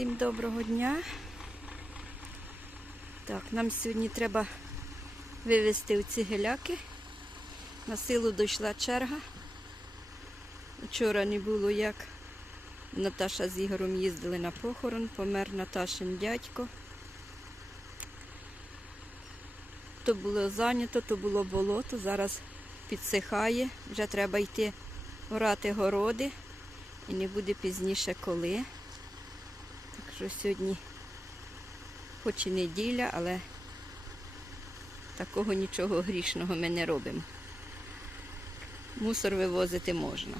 Всім доброго дня. Так, нам сьогодні треба вивезти оці геляки. На силу дійшла черга. Вчора не було як. Наташа з Ігорем їздили на похорон, помер Наташин дядько. То було зайнято, то було болото, зараз підсихає, вже треба йти орати городи і не буде пізніше коли. Що сьогодні, хоч і неділя, але такого нічого грішного ми не робимо. Мусор вивозити можна.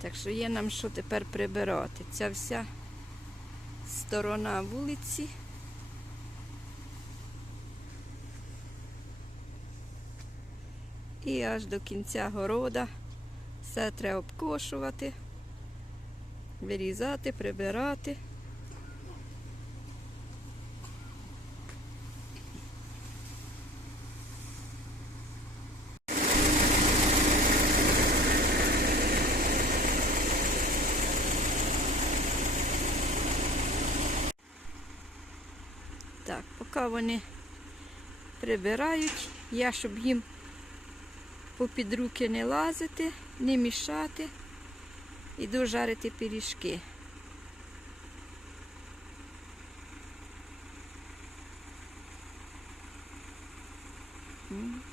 Так що є нам що тепер прибирати. Ця вся сторона вулиці. І аж до кінця города все треба обкошувати, вирізати, прибирати. Так, поки вони прибирають, я, щоб їм попід руки не лазити, не мішати, іду жарити пиріжки. М.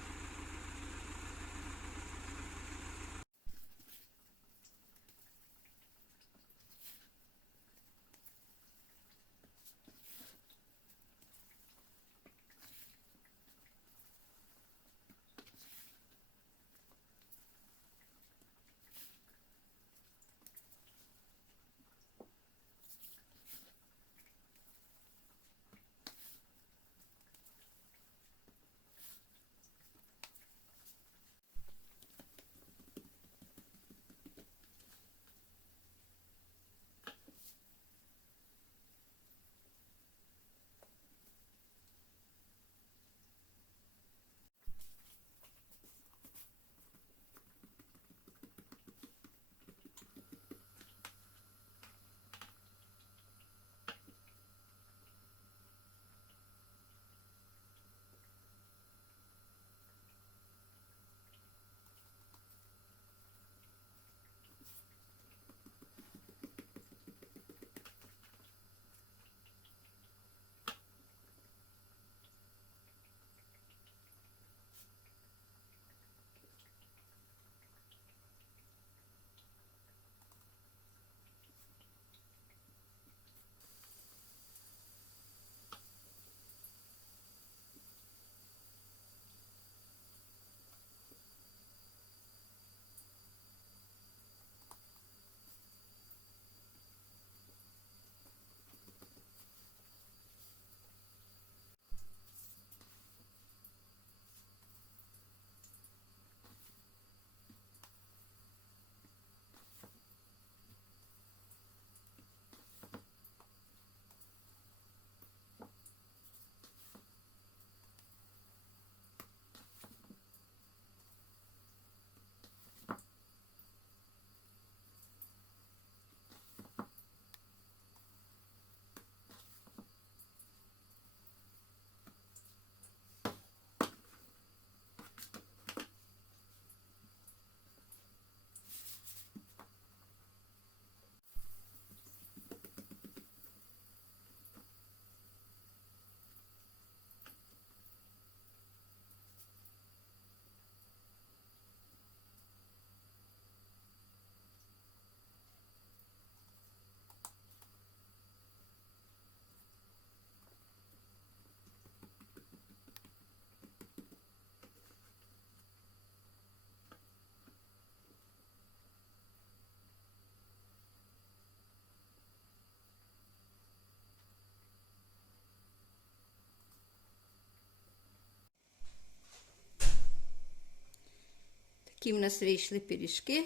Такі в нас вийшли пиріжки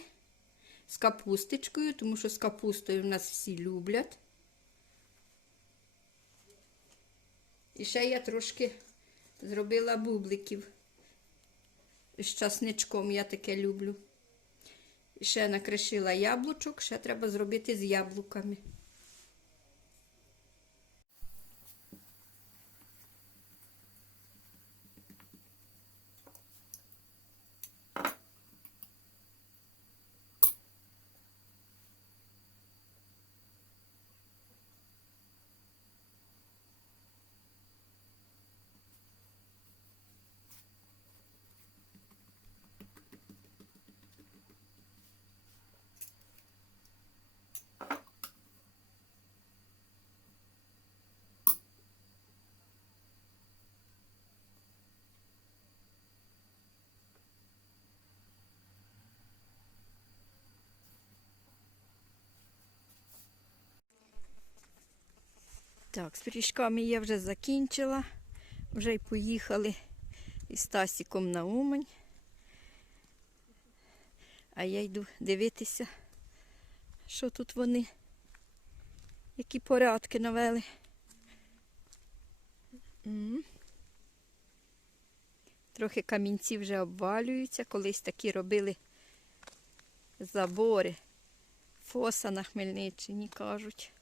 з капусточкою, тому що з капустою в нас всі люблять. І ще я трошки зробила бубликів з часничком, я таке люблю. І ще накришила яблучок, ще треба зробити з яблуками. Так, з пиріжками я вже закінчила. Вже й поїхали із Тасіком на Умань. А я йду дивитися, що тут вони, які порядки навели. Трохи камінці вже обвалюються. Колись такі робили забори. Фоса на Хмельниччині кажуть.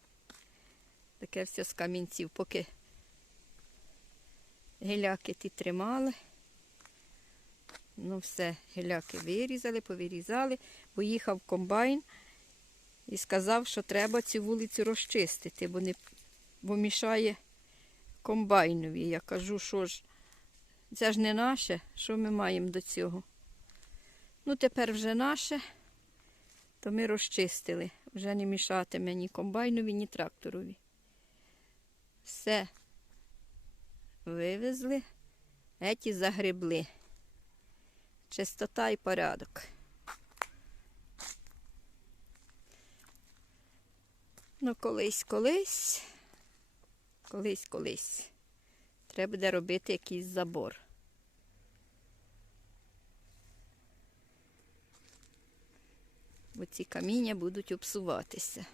Таке все з камінців, поки гіляки ті тримали. Ну все, гіляки вирізали, повирізали, поїхав комбайн і сказав, що треба цю вулицю розчистити, бо, не, бо мішає комбайнові. Я кажу, що ж, це ж не наше, що ми маємо до цього. Ну, тепер вже наше, то ми розчистили. Вже не мішатиме ні комбайнові, ні тракторові. Все вивезли, еті загребли. Чистота і порядок. Ну, колись, колись, колись, колись. Треба буде робити якийсь забор. Бо ці каміння будуть обсуватися.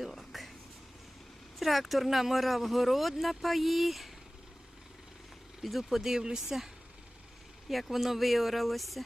Так. Трактор наморав город на паї. Піду подивлюся, як воно виоралося.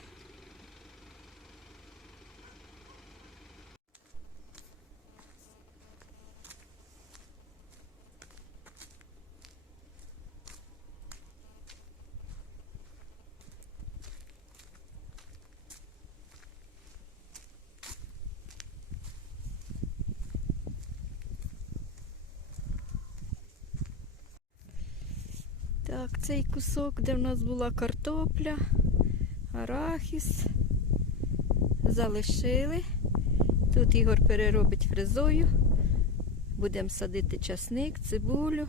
Так, цей кусок, де в нас була картопля, арахіс. Залишили. Тут Ігор переробить фрезою. Будемо садити часник, цибулю.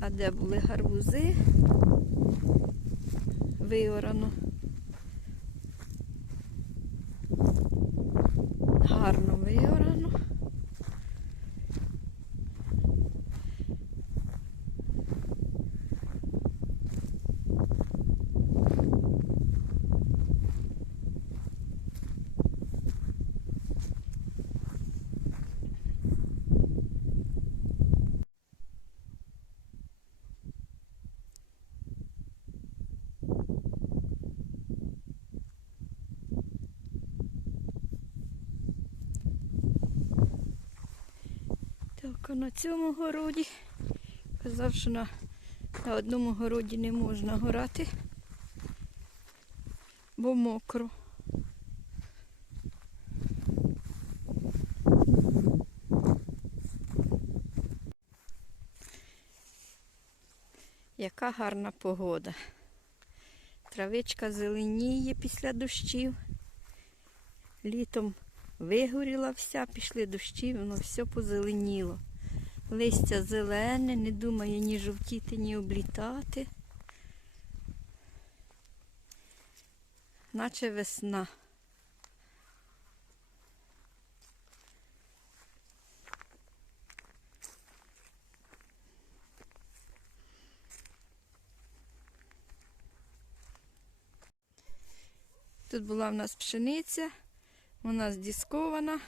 А де були гарбузи? Виорано. Гарно виорано. Так, на цьому городі казав, що на, на одному городі не можна горати, бо мокро. Яка гарна погода. Травичка зеленіє після дощів. Літом вигоріла вся, пішли дощі, воно все позеленіло. Листя зелене, не думає ні жовтіти, ні облітати. Наче весна. Тут була в нас пшениця, вона здіскована.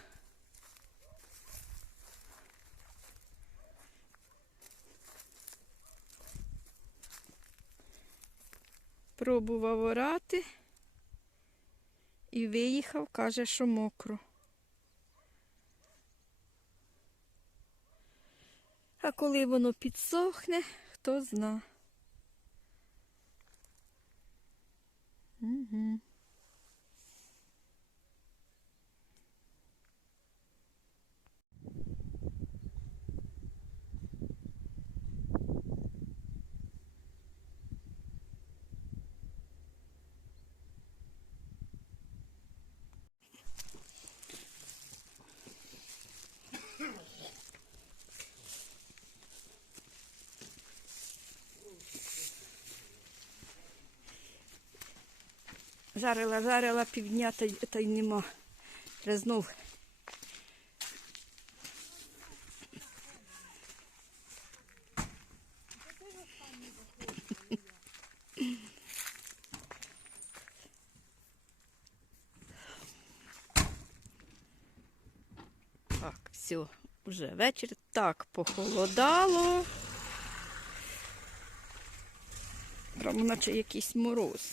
Пробував орати і виїхав, каже, що мокро. А коли воно підсохне, хто зна. Угу. Жарила, жарила півдня, та, та й нема. Вже знов. Так, все, вже вечір. Так, похолодало. Прямо наче якийсь мороз.